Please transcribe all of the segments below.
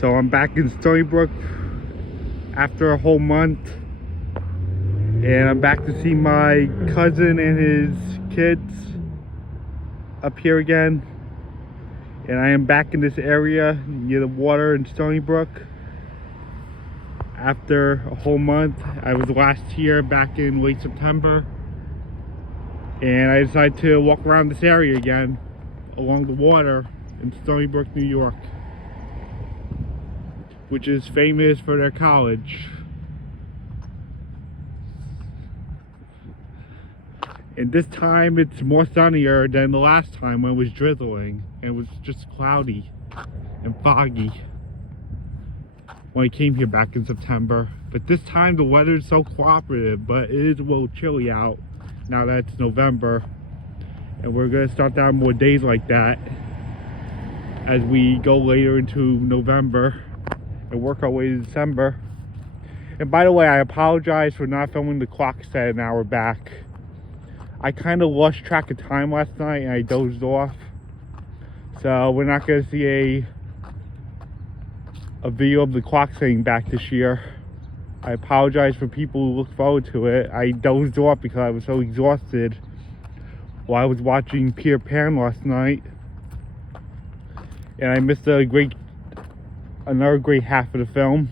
So I'm back in Stony Brook after a whole month, and I'm back to see my cousin and his kids up here again. And I am back in this area near the water in Stony Brook after a whole month. I was last here back in late September, and I decided to walk around this area again along the water in Stony Brook, New York, which is famous for their college. And this time it's more sunnier than the last time when it was drizzling. And it was just cloudy and foggy when I came here back in September. But this time the weather is so cooperative, but it is a little chilly out now that it's November. And we're gonna start to have more days like that as we go later into November and work our way to December. And by the way, I apologize for not filming the clock set an hour back. I kind of lost track of time last night and I dozed off. So we're not going to see a video of the clock setting back this year. I apologize for people who look forward to it. I dozed off because I was so exhausted while I was watching Peter Pan last night. And I missed another great half of the film.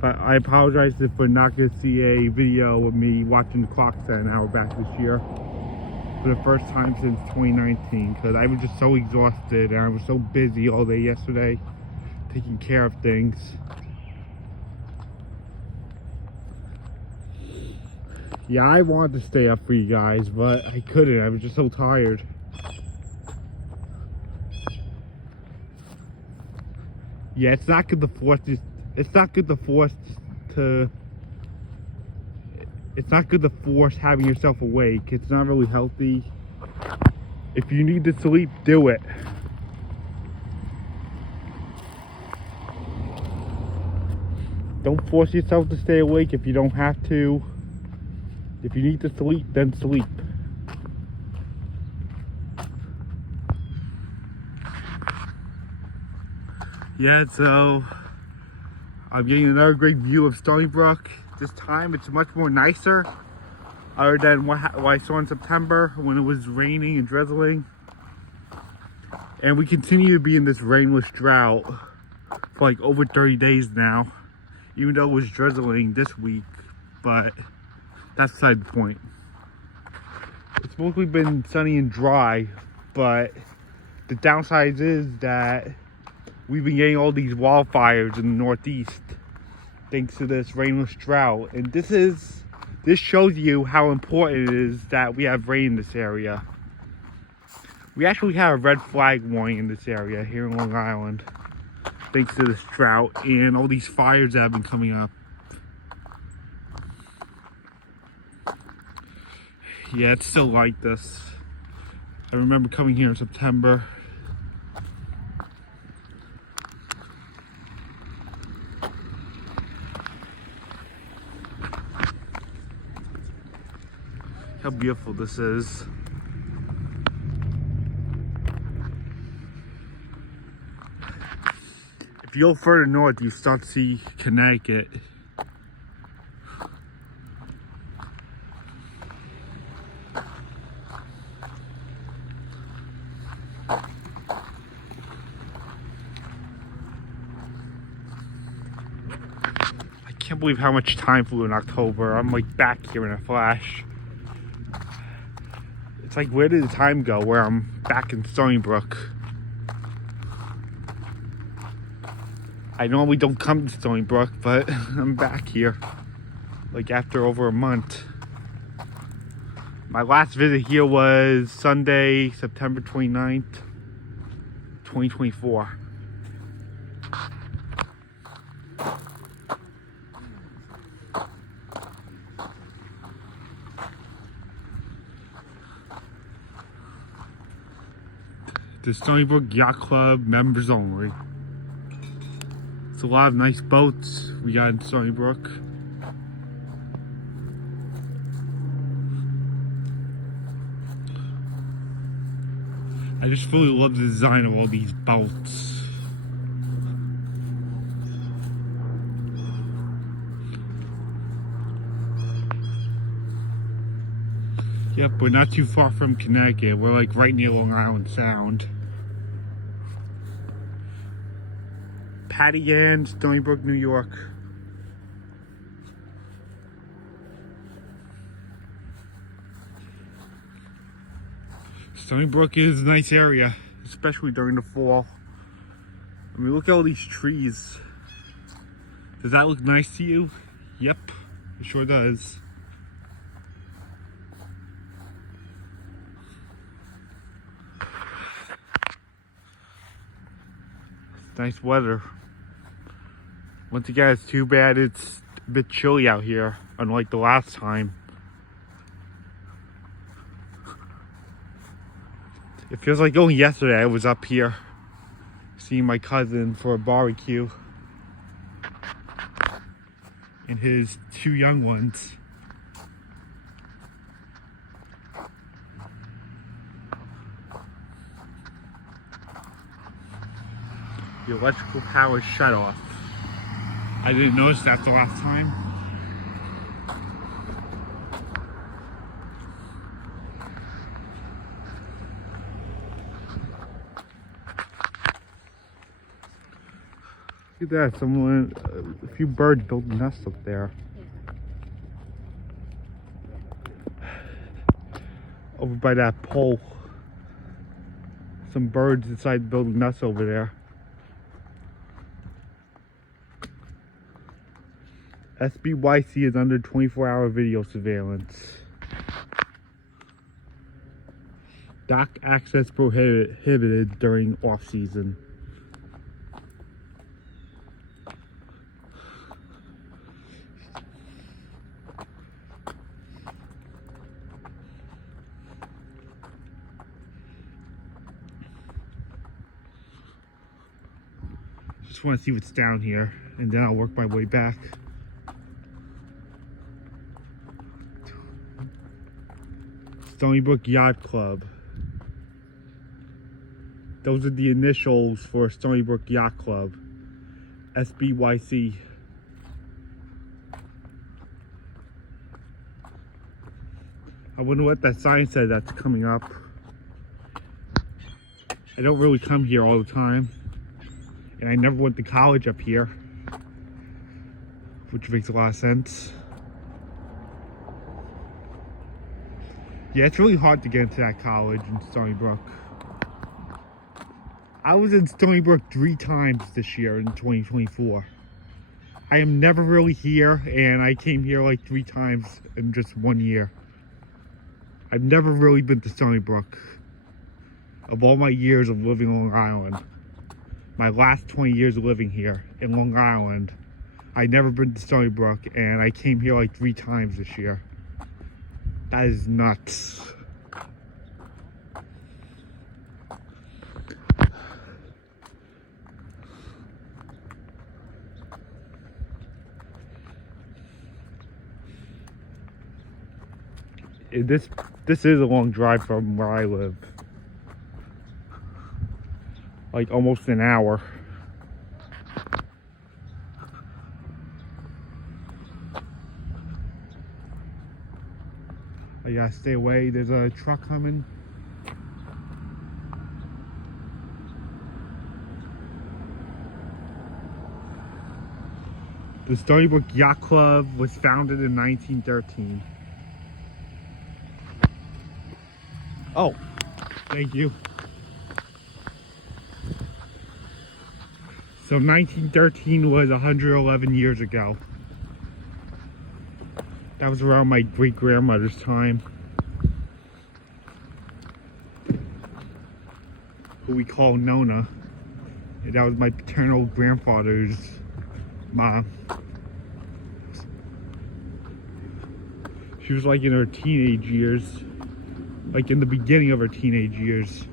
But I apologize if we're not going to see a video of me watching the clock set an hour back this year for the first time since 2019, because I was just so exhausted and I was so busy all day yesterday taking care of things. Yeah, I wanted to stay up for you guys, but I couldn't. I was just so tired. Yeah, it's not good to force having yourself awake. It's not really healthy. If you need to sleep, do it. Don't force yourself to stay awake if you don't have to. If you need to sleep, then sleep. Yeah, so I'm getting another great view of Stony Brook. This time it's much more nicer, other than what I saw in September when it was raining and drizzling. And we continue to be in this rainless drought for like over 30 days now, even though it was drizzling this week, but that's beside the point. It's mostly been sunny and dry, but the downside is that we've been getting all these wildfires in the Northeast thanks to this rainless drought. And this shows you how important it is that we have rain in this area. We actually have a red flag warning in this area here in Long Island thanks to this drought and all these fires that have been coming up. Yeah, it's still like this. I remember coming here in September. How beautiful this is. If you go further north, you start to see Connecticut. I can't believe how much time flew in October. I'm like back here in a flash. It's like, where did the time go where I'm back in Stony Brook? I normally don't come to Stony Brook, but I'm back here, like after over a month. My last visit here was Sunday, September 29th, 2024. The Stony Brook Yacht Club, members only. It's a lot of nice boats we got in Stony Brook. I just really love the design of all these boats. Yep, we're not too far from Connecticut. We're like right near Long Island Sound. Patty Ann, Stony Brook, New York. Stony Brook is a nice area, especially during the fall. I mean, look at all these trees. Does that look nice to you? Yep, it sure does. It's nice weather. Once again, it's too bad it's a bit chilly out here, unlike the last time. It feels like only yesterday I was up here seeing my cousin for a barbecue and his 2 young ones. The electrical power is shut off. I didn't notice that the last time. Look at that, a few birds built a nest up there. Over by that pole. Some birds decided to build a nest over there. SBYC is under 24-hour video surveillance. Dock access prohibited during off-season. Just want to see what's down here, and then I'll work my way back. Stony Brook Yacht Club. Those are the initials for Stony Brook Yacht Club. SBYC. I wonder what that sign said that's coming up. I don't really come here all the time. And I never went to college up here. Which makes a lot of sense. Yeah, it's really hard to get into that college in Stony Brook. I was in Stony Brook 3 times this year in 2024. I am never really here, and I came here like 3 times in just 1 year. I've never really been to Stony Brook. Of all my years of living on Long Island, my last 20 years of living here in Long Island, I've never been to Stony Brook, and I came here like 3 times this year. That is nuts. This is a long drive from where I live. Like almost an hour. I gotta stay away. There's a truck coming. The Stony Brook Yacht Club was founded in 1913. Oh, thank you. So 1913 was 111 years ago. That was around my great-grandmother's time. Who we call Nona. And that was my paternal grandfather's mom. She was like in her teenage years. Like in the beginning of her teenage years.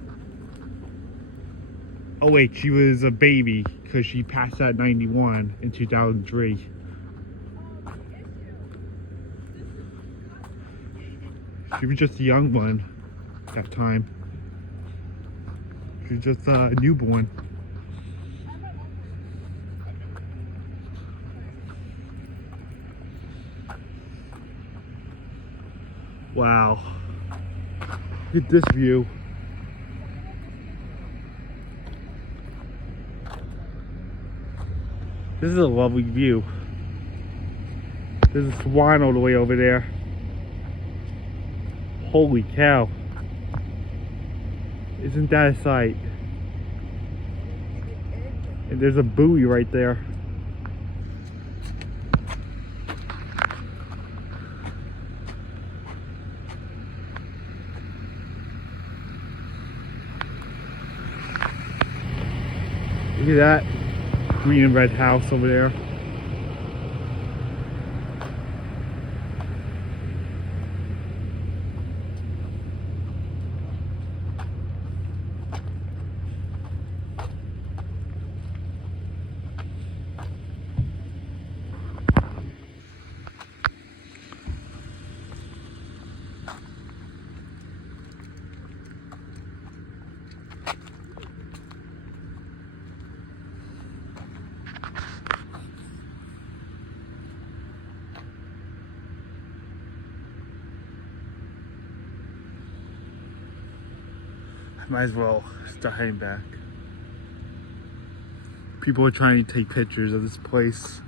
Oh wait, she was a baby because she passed at 91 in 2003. She was just a young one at that time. She's just a newborn. Wow. Look at this view. This is a lovely view. There's a swan all the way over there. Holy cow. Isn't that a sight? And there's a buoy right there. Look at that green and red house over there. Might as well start heading back. People are trying to take pictures of this place.